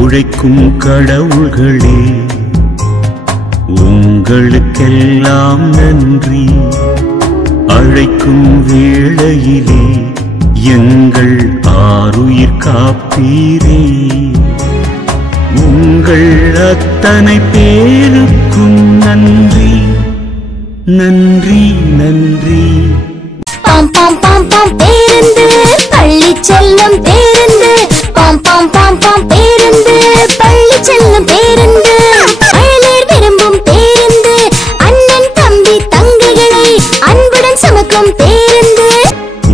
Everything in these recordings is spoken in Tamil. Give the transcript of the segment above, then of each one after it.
உழைக்கும் கடவுள்களே உங்களுக்கெல்லாம் நன்றி. அழைக்கும் வேளையிலே எங்கள் ஆருயிர் காப்பீரே. உங்கள் அத்தனை பேருக்கும் நன்றி நன்றி நன்றி. பாம் பாம் பாம் பாம் பேருந்து பள்ளி செல்லும் பேருந்து. பாம் பாம் பாம் பாம் பேருந்து பள்ளி செல்லும் பேருந்து. அயலர் விரும்பும் பேருந்து. அண்ணன் தம்பி தங்கைகளை அன்புடன் சுமக்கும் பேருந்து.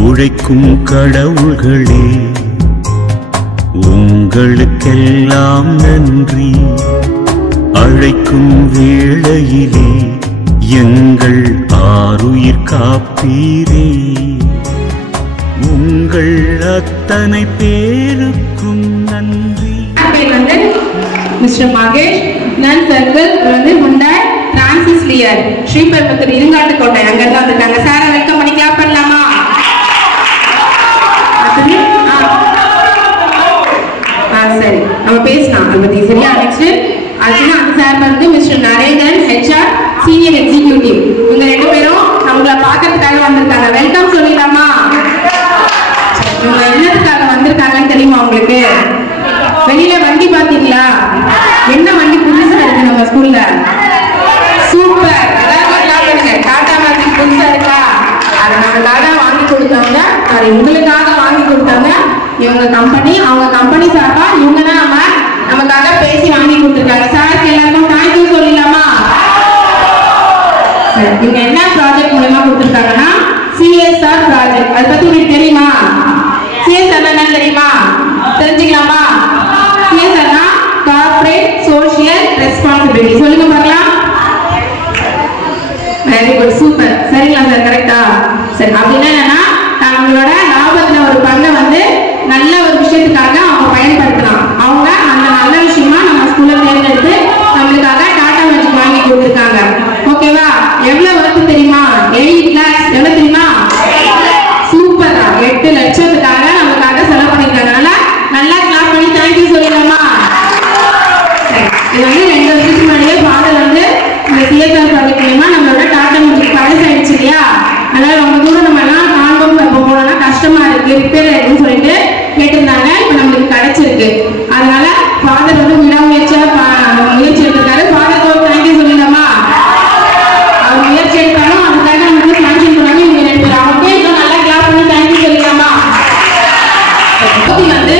உழைக்கும் கடவுள்களே உங்களுக்கெல்லாம் நன்றி. அழைக்கும் வேளையிலே எங்கள் ஆருயிர் காப்பீரே. உங்கள் அத்தனை பேருக்கும் நன்றி. மிஸ்டர் மகேஷ் நன் சர்க்கிள் வந்து ஹுண்டாய் டிரான்சிஸ் லியர் ஸ்ரீபெரும்புத்தூர் இருங்காட்டுக்கோட்டை அங்கிருந்து வந்திருக்காங்க. சாரை வெல்கம் பண்ணி கிளாப் பண்ணலாமா? சரி நம்ம பேசலாம் அதை பத்தி. சரியா? நெக்ஸ்ட் அதுனா அந்த சார் வந்து mister Narendran HR senior executive. இவங்க ரெண்டு பேரும் நம்மள பாக்கிறதுக்காக வந்திருக்காங்க. வெல்கம் சொல்லிடலாமா? இவங்க என்னத்துக்காக வந்திருக்காங்கன்னு தெரியுமா உங்களுக்கு? வெளியில வண்டி பாத்தீங்களா? என்ன வண்டி புதுசா இருக்கு நம்ம ஸ்கூல்ல? சூப்பர். டாடா மேஜிக் புதுசா இருக்கா? அதை நமக்காக வாங்கி கொடுத்தவங்க, அது உங்களுக்காக வாங்கி கொடுத்தவங்க இவங்க கம்பெனி. அவங்க கம்பெனி சார்பா இவங்க தான் நமக்காக பேசி வாங்கி கொடுத்துருக்காங்க. சாருக்கு எல்லாருக்கும் தேங்க்யூ சொல்லிடலாமா? இவங்க என்ன ப்ராஜெக்ட் மூலமா கொடுத்துருக்காங்கன்னா CSR ப்ராஜெக்ட். அதை பத்தி உங்களுக்கு தெரியுமா? CSR என்னன்னு தெரியுமா? தெரிஞ்சுக்கலாமா? CSR corporate social responsibility. சொல்லுங்க பார்க்கலாம். Very good, super. சரிங்களா சார்? கரெக்டா? சரி. அப்படின்னா என்னன்னா நம்மளோட லாபத்துல ஒரு பங்கை வந்து நல்ல ஒரு விஷயத்துக்காக அவங்க பயன்படுத்தலாம். அவங்க அந்த நல்ல விஷயமா நம்ம ஸ்கூல்ல தேர்ந்தெடுத்து நம்மளுக்காக டாடா மேஜிக் வாங்கி கொடுத்துருக்காங்க. ஓகேவா? எவ்வளவு வருது தெரியுமா? 8 lakhs. எவ்வளவு தெரியுமா? சூப்பரா. 8 லட்சத்துக்காக நமக்காக செலவு பண்ணிருக்காங்க. நல்லா கிளாப் பண்ணி தேங்க்யூ சொல்லிடலாமா? இது வந்து 2 வருஷத்துக்கு முன்னாடியே ஃபாதர் வந்து இந்த CSR ப்ராஜெக்ட் மூலமா நம்மளோட டாடா மேஜிக் பழசாயிடுச்சு இல்லையா? அதனால ரொம்ப தூரம் நம்ம எல்லாம் காண்போம் போனோம்னா கஷ்டமா இருக்கு, ரிப்பேர் ஆயிடுன்னு சொல்லிட்டு கேட்டிருந்தாங்க. இப்ப நம்மளுக்கு கிடைச்சிருக்கு. அதனால ஃபாதர் வந்து முயற்சி எடுத்திருக்காரு. ஃபாதருக்கு தேங்க்யூ சொல்லிடலாமா? அவர் முயற்சி எடுத்தாலும் அதுக்காக நம்ம சாங்ஷன் பண்ணாங்க. இவங்க 2 பேர் அவருக்கே இன்னும் நல்லா கிளாப் பண்ணி தேங்க்யூ சொல்லிடலாமா? வந்து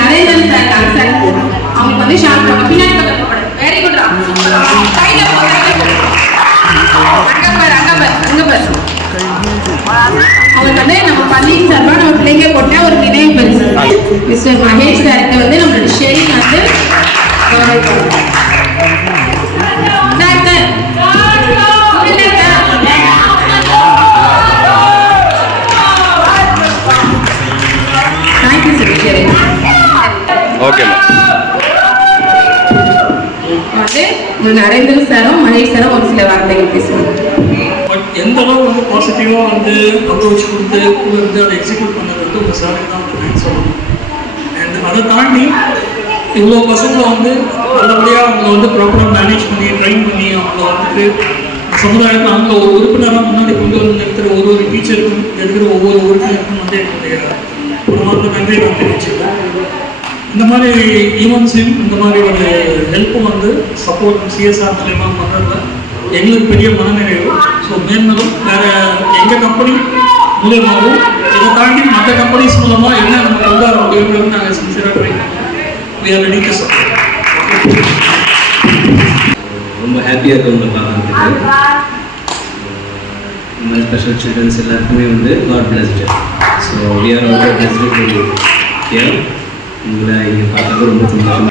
நரேந்திரன் சார் சார் அவங்க வந்து ஷார்ட் பண்ண பின்னாடி வெரி குட். அவங்க வந்து நம்ம பள்ளியின் சார்பா நம்ம பிள்ளைங்க போட்ட ஒரு நினைவு பரிசு மிஸ்டர் மகேஷ் சாருக்கு வந்து நம்மளோட ஷெரிங் வந்து தேங்க்யூ சார். ஷெரிங் ஓகே. வந்து நரேந்திர சாரும் மகேஷ் சாரும் ஒரு சில வார்த்தைகள் பேசுவாங்க. பட் எந்த அளவு வந்து பாசிட்டிவாக வந்து அப்ரோச் கொடுத்து கூட இருந்து அதை எக்ஸிக்யூட் பண்ணது வந்து உங்கள் சாருக்கு தான் வந்து தேங்க்ஸ் சொல்லணும். அண்ட் அதை தாண்டி இவ்வளோ பசங்களை வந்து நல்லபடியாக அவங்கள வந்து ப்ராப்பராக மேனேஜ் பண்ணி ட்ரைன் பண்ணி அவங்கள வந்துட்டு சமுதாயத்தில் அவங்கள ஒரு உறுப்பினராக முன்னாடி கொண்டு வந்து நிறுத்துகிற ஒரு டீச்சருக்கும் இருக்கிற ஒவ்வொரு உறுப்பினருக்கும் வந்து என்னுடைய ஒரு நன்றி நான் தெரிவிச்சுக்கிறேன். இந்த மாதிரி ஈவெண்ட்ஸையும் இந்த மாதிரி ஒரு ஹெல்ப்பும் வந்து சப்போர்ட் CSR மூலயமா பண்ணுறதுல எங்களுக்கு பெரிய மனநிறைவு. ஸோ மேலும் வேறு எங்கள் கம்பெனி மூலயமாகவும் இதை தாண்டி மற்ற கம்பெனிஸ் மூலமாக என்ன நம்ம கொண்டு வர முடியும்னு நாங்கள் சின்சியராக ட்ரை பண்ணுவோம். ரொம்ப ஹாப்பியாக இருக்கும் உங்களை பார்க்குறதுக்கு. இந்த மாதிரி ஸ்பெஷல் சில்ட்ரன்ஸ் எல்லாருக்குமே வந்து God blessed. So we are also blessed to here. உங்களை இங்கே பார்த்தது ரொம்ப சந்தோஷமாக